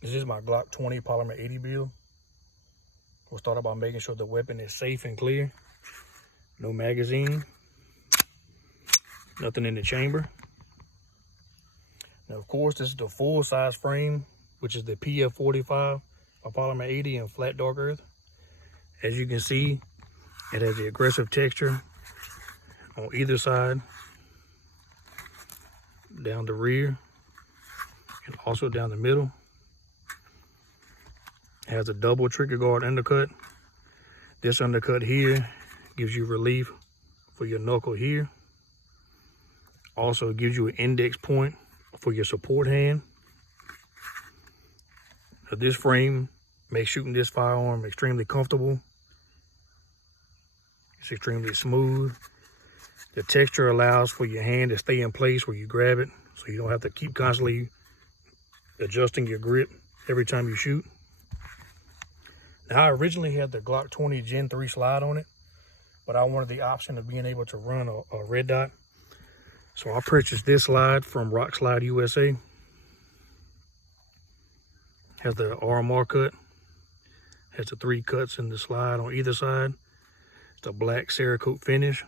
This is my Glock 20 polymer 80 build. We'll start out by making sure the weapon is safe and clear. No magazine, nothing in the chamber. Now, of course, this is the full size frame, which is the PF45 by polymer 80 in flat dark earth. As you can see, it has the aggressive texture on either side, down the rear, and also down the middle. It has a double trigger guard undercut. This undercut here gives you relief for your knuckle here. Also gives you an index point for your support hand. Now, this frame makes shooting this firearm extremely comfortable. It's extremely smooth. The texture allows for your hand to stay in place where you grab it, so you don't have to keep constantly adjusting your grip every time you shoot. Now, I originally had the Glock 20 Gen 3 slide on it, but I wanted the option of being able to run a red dot. So I purchased this slide from Rock Slide USA. Has the RMR cut. Has the 3 cuts in the slide on either side. It's a black Cerakote finish.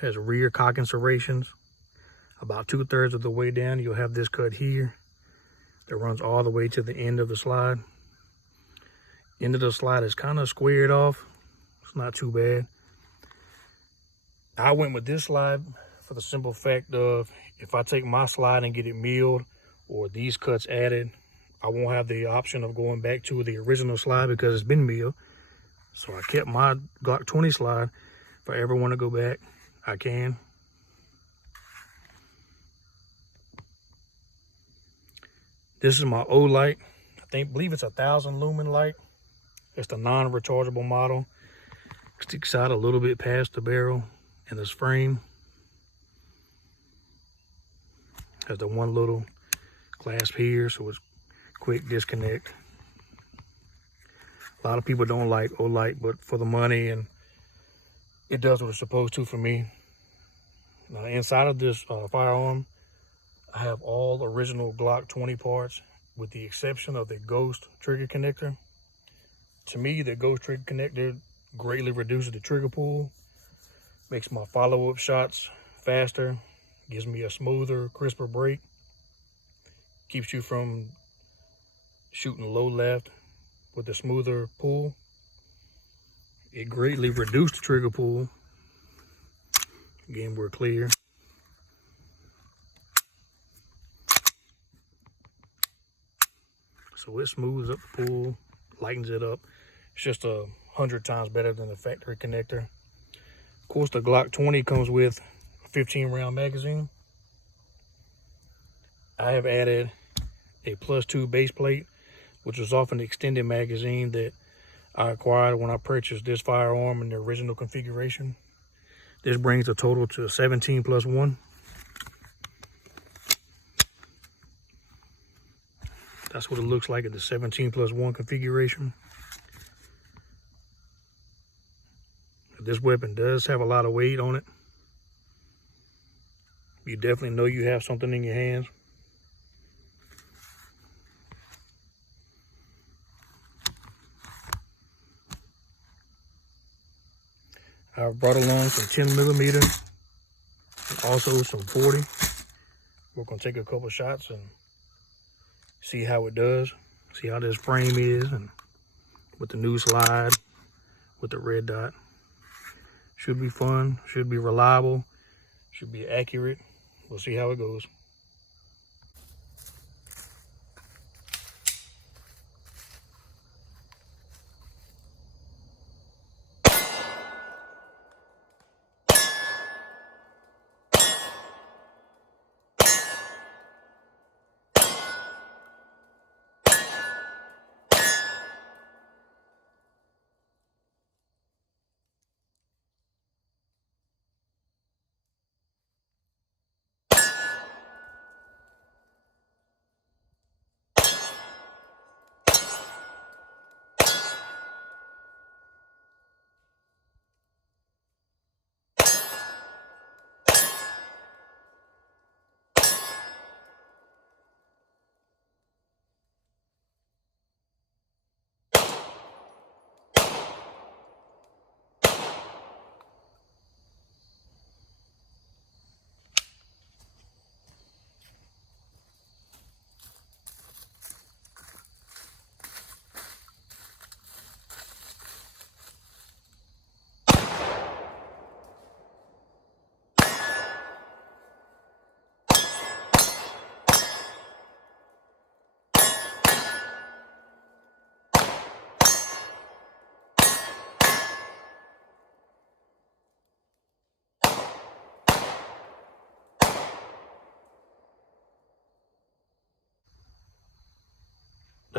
Has rear cocking serrations. About 2/3 of the way down, you'll have this cut here that runs all the way to the end of the slide. End of the slide is kind of squared off. It's not too bad. I went with this slide for the simple fact of, if I take my slide and get it milled or these cuts added, I won't have the option of going back to the original slide because it's been milled. So I kept my Glock 20 slide. If I ever want to go back, I can. This is my O light. Believe it's 1,000 lumen light. It's the non-rechargeable model. Sticks out a little bit past the barrel in this frame. Has the one little clasp here, so it's quick disconnect. A lot of people don't like O light, but for the money, and it does what it's supposed to for me. Now, inside of this firearm, I have all original Glock 20 parts, with the exception of the Ghost trigger connector. To me, the Ghost trigger connector greatly reduces the trigger pull, makes my follow-up shots faster, gives me a smoother, crisper break, keeps you from shooting low left with a smoother pull. It greatly reduced the trigger pull. Again, we're clear. So it smooths up the pull, lightens it up. It's just 100 times better than the factory connector. Of course, the Glock 20 comes with a 15-round magazine. I have added a +2 base plate, which was off an extended magazine that I acquired when I purchased this firearm in the original configuration. This brings the total to 17 + 1. That's what it looks like at the 17 + 1 configuration. This weapon does have a lot of weight on it. You definitely know you have something in your hands. I've brought along some 10mm and also some 40. We're gonna take a couple shots and see how it does. See how this frame is, and with the new slide, with the red dot. Should be fun, should be reliable, should be accurate. We'll see how it goes.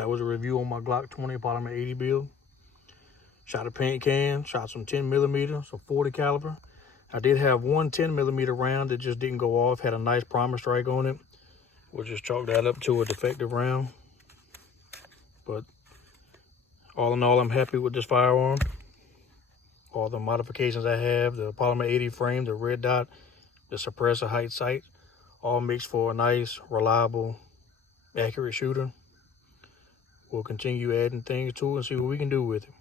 That was a review on my Glock 20 polymer 80 build. Shot a paint can, shot some 10mm, some 40 caliber. I did have one 10mm round that just didn't go off, had a nice primer strike on it. We'll just chalk that up to a defective round. But all in all, I'm happy with this firearm. All the modifications I have, the polymer 80 frame, the red dot, the suppressor height sight, all makes for a nice, reliable, accurate shooter. We'll continue adding things to it and see what we can do with it.